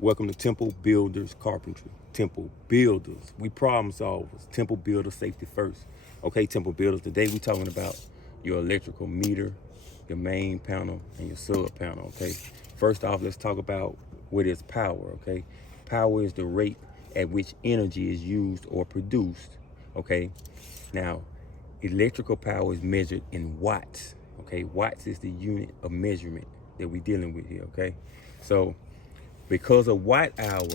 Welcome to Temple Builders Carpentry. Temple Builders. We problem solvers. Temple Builders, safety first. Okay, Temple Builders, today we're talking about your electrical meter, your main panel, and your sub panel, okay? First off, let's talk about what is power, okay? Power is the rate at which energy is used or produced, okay? Now, electrical power is measured in watts, okay? Watts is the unit of measurement that we're dealing with here, okay? So, because a watt hour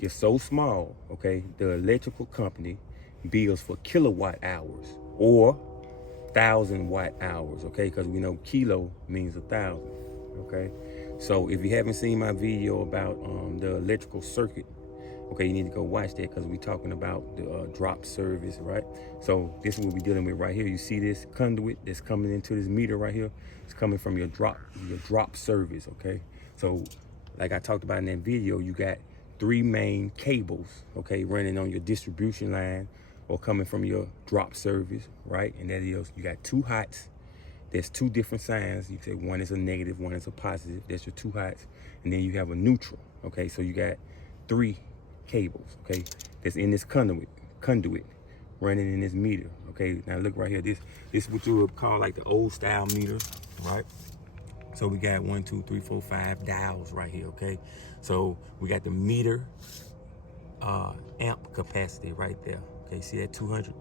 is so small, okay, the electrical company bills for kilowatt hours or 1,000 watt hours, okay, because we know kilo means 1,000, okay. So if you haven't seen my video about the electrical circuit, okay, you need to go watch that because we're talking about the drop service, right? So this is what we're dealing with right here. You see this conduit that's coming into this meter right here? It's coming from your drop service, okay? So like I talked about in that video, you got 3 main cables, okay, running on your distribution line or coming from your drop service, right? And that is, you got 2 hots. There's 2 different signs. You say one is a negative, one is a positive. That's your 2 hots. And then you have a neutral, okay? So you got 3 cables, okay, that's in this conduit running in this meter, okay? Now look right here. This is what you would call like the old style meter, right? So we got 1, 2, 3, 4, 5 dials right here, okay? So we got the meter amp capacity right there, okay? See that 200?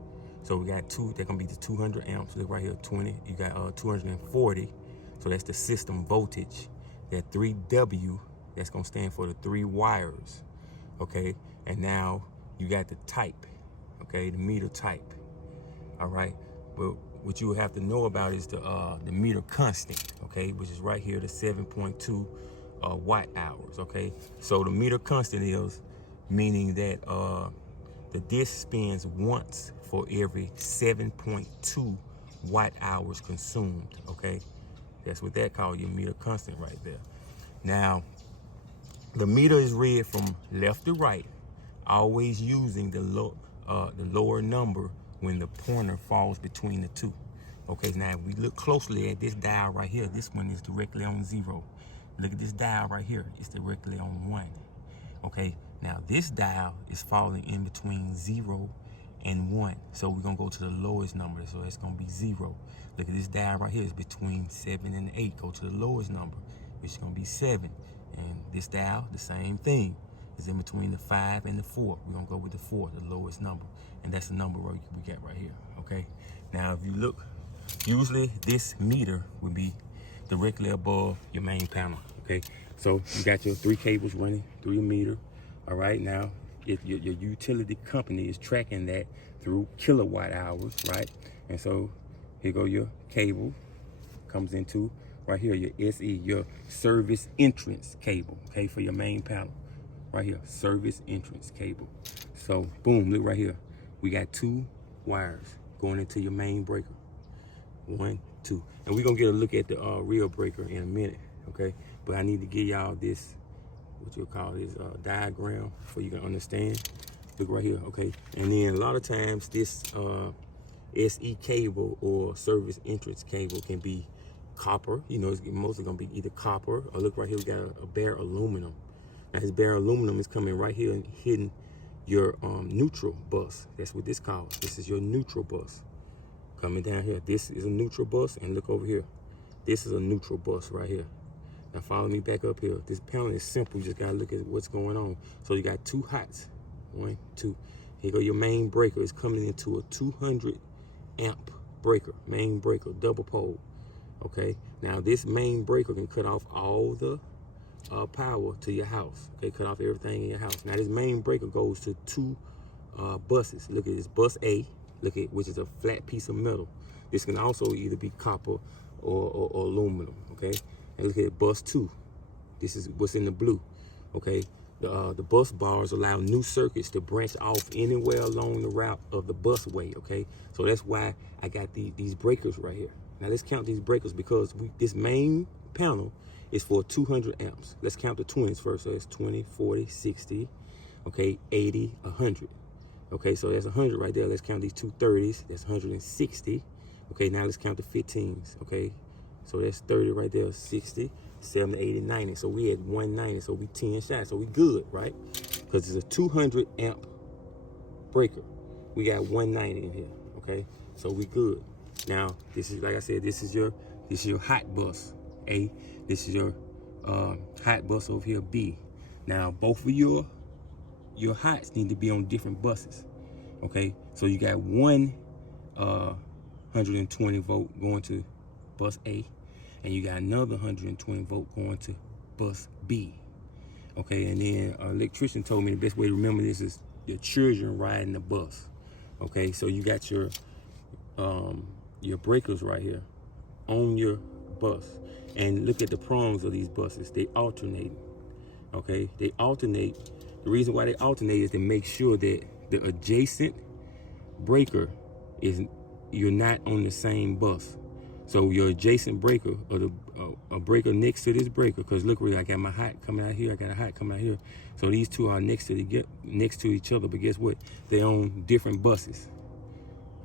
So we got 2, they're gonna be the 200 amps. Look right here, 20. You got 240, so that's the system voltage. That 3W, that's gonna stand for the 3 wires, okay? And now you got the type, okay? The meter type, all right? But what you have to know about is the meter constant, okay, which is right here, the 7.2 watt hours, okay? So the meter constant is meaning that the disc spins once for every 7.2 watt hours consumed, okay? That's what that called your meter constant right there. Now, the meter is read from left to right, always using the lower number when the pointer falls between the 2. Okay, now if we look closely at this dial right here, this one is directly on 0. Look at this dial right here, it's directly on 1. Okay, now this dial is falling in between 0 and 1. So we're gonna go to the lowest number, so it's gonna be 0. Look at this dial right here, it's between 7 and 8. Go to the lowest number, which is gonna be 7. And this dial, the same thing, is in between the 5 and the 4. We're gonna go with the 4, the lowest number. And that's the number we got right here, okay? Now, if you look, usually this meter would be directly above your main panel, okay? So you got your 3 cables running through your meter, all right? Now, if your utility company is tracking that through kilowatt hours, right? And so here go your cable, comes into right here, your SE, your service entrance cable, okay, for your main panel. Right here, service entrance cable. So boom, look right here. We got 2 wires going into your main breaker. 1, 2. And we're gonna get a look at the real breaker in a minute, okay? But I need to give y'all this, what you'll call this diagram so you can understand. Look right here, okay? And then a lot of times this SE cable or service entrance cable can be copper. You know, it's mostly gonna be either copper or look right here, we got a bare aluminum. Now this bare aluminum is coming right here and hitting your neutral bus. That's what this calls. This is your neutral bus. Coming down here. This is a neutral bus, and look over here. This is a neutral bus right here. Now follow me back up here. This panel is simple. You just gotta look at what's going on. So you got 2 hots. 1, 2. Here go your main breaker. It's coming into a 200 amp breaker. Main breaker, double pole. Okay. Now this main breaker can cut off all the power to your house, okay? Cut off everything in your house. Now this main breaker goes to 2 buses. Look at this, bus A, look at, which is a flat piece of metal. This can also either be copper or aluminum, okay? And look at bus 2. This is what's in the blue, okay? The bus bars allow new circuits to branch off anywhere along the route of the busway, okay? So that's why I got these breakers right here. Now let's count these breakers because this main panel is for 200 amps. Let's count the 20s first. So it's 20, 40, 60, okay, 80, 100. Okay, so that's 100 right there. Let's count these 2 30s. That's 160. Okay, now let's count the 15s. Okay, So that's 30 right there, 60, 70, 80, 90. So we had 190, so we 10 shy. So we good, right? Because it's a 200 amp breaker. We got 190 in here, okay? So we good. Now, this is, like I said, this is your hot bus, A. This is your hot bus over here, B. Now, both of your hots need to be on different buses, okay? So you got one 120 volt going to bus A, and you got another 120 volt going to bus B, okay? And then an electrician told me the best way to remember this is your children riding the bus, okay? So you got your breakers right here on your bus, and look at the prongs of these buses. They alternate, okay? They alternate. The reason why they alternate is to make sure that the adjacent breaker is, you're not on the same bus. So your adjacent breaker, or a breaker next to this breaker, because look, I got my hot coming out here, I got a hot coming out here. So these two are next to each other, but guess what? They're on different buses.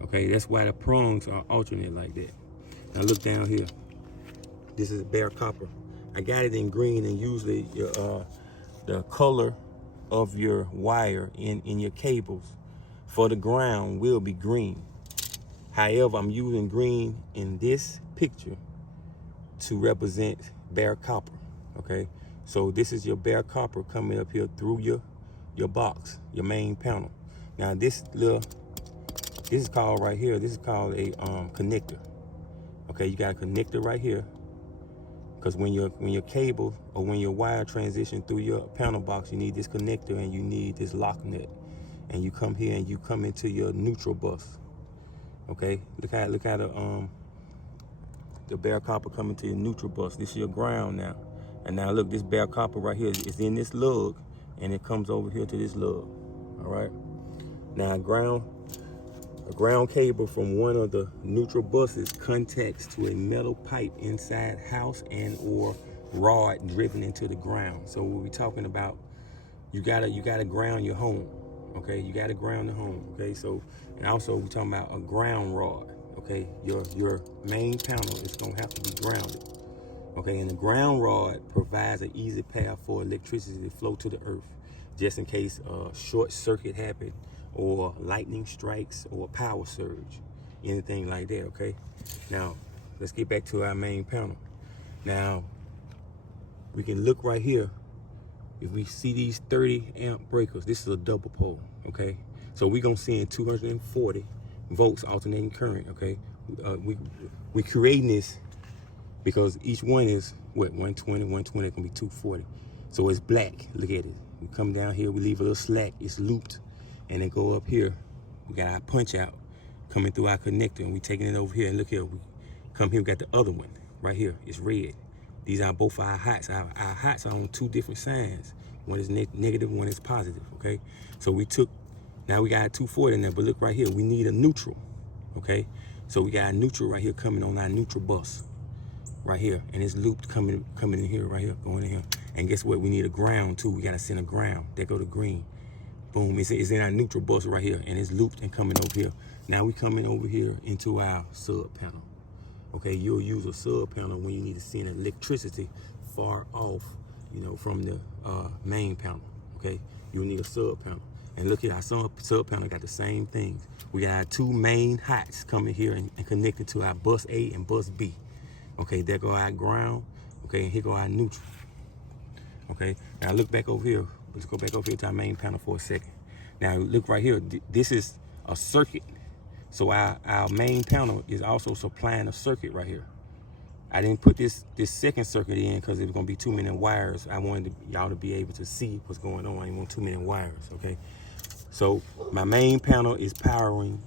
Okay, that's why the prongs are alternate like that. Now look down here. This is bare copper. I got it in green, and usually the color of your wire in your cables for the ground will be green. However, I'm using green in this picture to represent bare copper, okay? So this is your bare copper coming up here through your box, your main panel. Now this is called right here, this is called a connector. Okay, you got a connector right here, because when your cable or when your wire transition through your panel box, you need this connector and you need this lock nut. And you come here and you come into your neutral bus. Okay, look how the bare copper coming to your neutral bus. This is your ground now. And now look, this bare copper right here is in this lug, and it comes over here to this lug. All right. Now a ground cable from one of the neutral buses contacts to a metal pipe inside house and or rod driven into the ground. So what we're talking about, you gotta ground your home. Okay, you gotta ground the home. Okay, so, and also we're talking about a ground rod. Okay, your main panel is gonna have to be grounded. Okay, and the ground rod provides an easy path for electricity to flow to the earth, just in case a short circuit happens, or lightning strikes, or a power surge, anything like that. Okay, now let's get back to our main panel. Now we can look right here. If we see these 30 amp breakers, this is a double pole, okay? So we're gonna send 240 volts alternating current, okay? We creating this because each one is, what, 120, 120, gonna be 240. So it's black, look at it. We come down here, we leave a little slack, it's looped, and then go up here. We got our punch out coming through our connector, and we taking it over here, and look here, we come here, we got the other one right here, it's red. These are both our hots. Our hots are on two different signs. One is negative, one is positive, okay? So now we got 240 in there, but look right here, we need a neutral, okay? So we got a neutral right here coming on our neutral bus, right here, and it's looped coming in here, right here, going in here. And guess what? We need a ground too. We gotta send a ground. That go to green. Boom, it's in our neutral bus right here, and it's looped and coming over here. Now we coming over here into our sub panel. Okay, you'll use a sub panel when you need to send electricity far off, from the main panel. Okay, you'll need a sub panel. And look at our sub panel got the same things. We got our two main hots coming here and connected to our bus A and bus B. Okay, there go our ground. Okay, and here go our neutral. Okay, now look back over here. Let's go back over here to our main panel for a second. Now look right here. This is a circuit. So our main panel is also supplying a circuit right here. I didn't put this second circuit in because it was gonna be too many wires. I wanted y'all to be able to see what's going on. I didn't want too many wires, okay? So my main panel is powering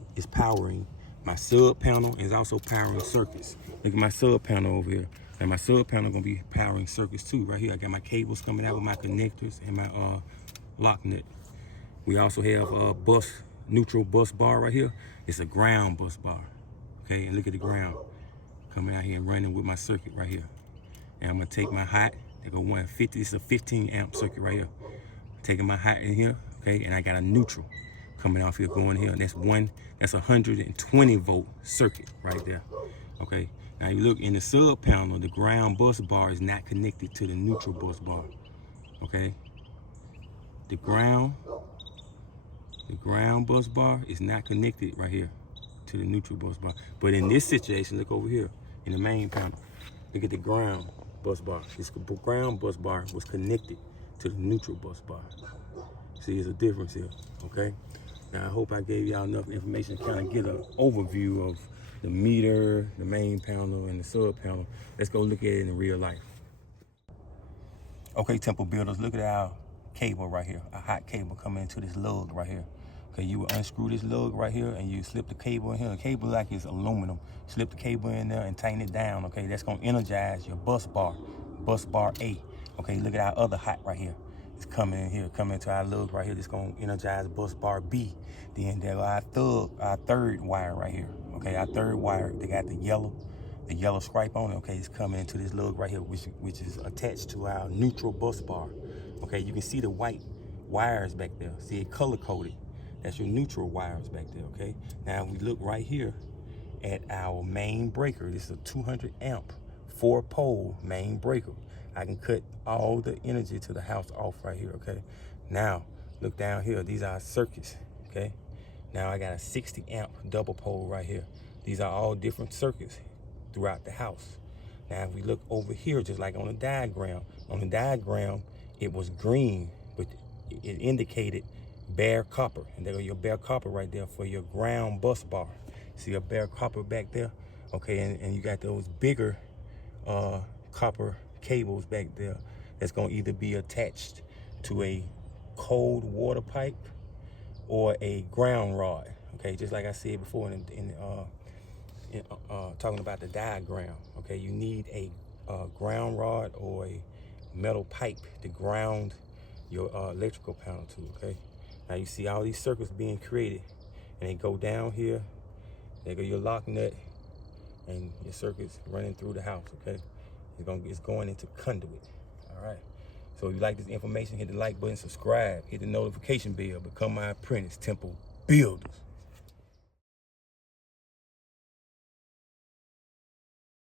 my sub panel, is also powering circuits. Look at my sub panel over here. And my sub panel gonna be powering circuits too, right here. I got my cables coming out with my connectors and my lock nut. We also have a neutral bus bar right here. It's a ground bus bar, okay? And look at the ground coming out here and running with my circuit right here. And I'm gonna take my hot, they go 150, this is a 15 amp circuit right here. Taking my hot in here, okay? And I got a neutral coming off here, going here. And that's 120 volt circuit right there, okay? Now you look in the sub panel, the ground bus bar is not connected to the neutral bus bar. Okay? The ground bus bar is not connected right here to the neutral bus bar. But in this situation, look over here in the main panel. Look at the ground bus bar. This ground bus bar was connected to the neutral bus bar. See, there's a difference here, okay? Now, I hope I gave y'all enough information to kind of get an overview of the meter, the main panel, and the sub panel. Let's go look at it in real life. Okay, temple builders, look at our cable right here. A hot cable coming into this lug right here. Okay, you will unscrew this lug right here and you slip the cable in here. The cable like it's aluminum. Slip the cable in there and tighten it down, okay? That's gonna energize your bus bar A. Okay, look at our other hot right here. It's coming in here, coming into our lug right here. That's gonna energize bus bar B. Then there our third wire right here. Okay, our third wire, they got the yellow stripe on it. Okay, it's coming into this lug right here, which is attached to our neutral bus bar. Okay, you can see the white wires back there. See it color coded. That's your neutral wires back there, okay? Now we look right here at our main breaker. This is a 200 amp, 4-pole main breaker. I can cut all the energy to the house off right here, okay? Now, look down here. These are circuits, okay? Now I got a 60 amp double pole right here. These are all different circuits throughout the house. Now, if we look over here, just like on the diagram, it was green, but it indicated bare copper. And there go your bare copper right there for your ground bus bar. See a bare copper back there? Okay, and you got those bigger copper cables back there that's gonna either be attached to a cold water pipe or a ground rod. Okay, just like I said before talking about the diagram. Okay, you need a ground rod or a metal pipe to ground your electrical panel to, okay? Now you see all these circuits being created, and they go down here. There go your lock nut, and your circuits running through the house. Okay, it's going into conduit. All right. So if you like this information, hit the like button, subscribe, hit the notification bell, become my apprentice, Temple Builders.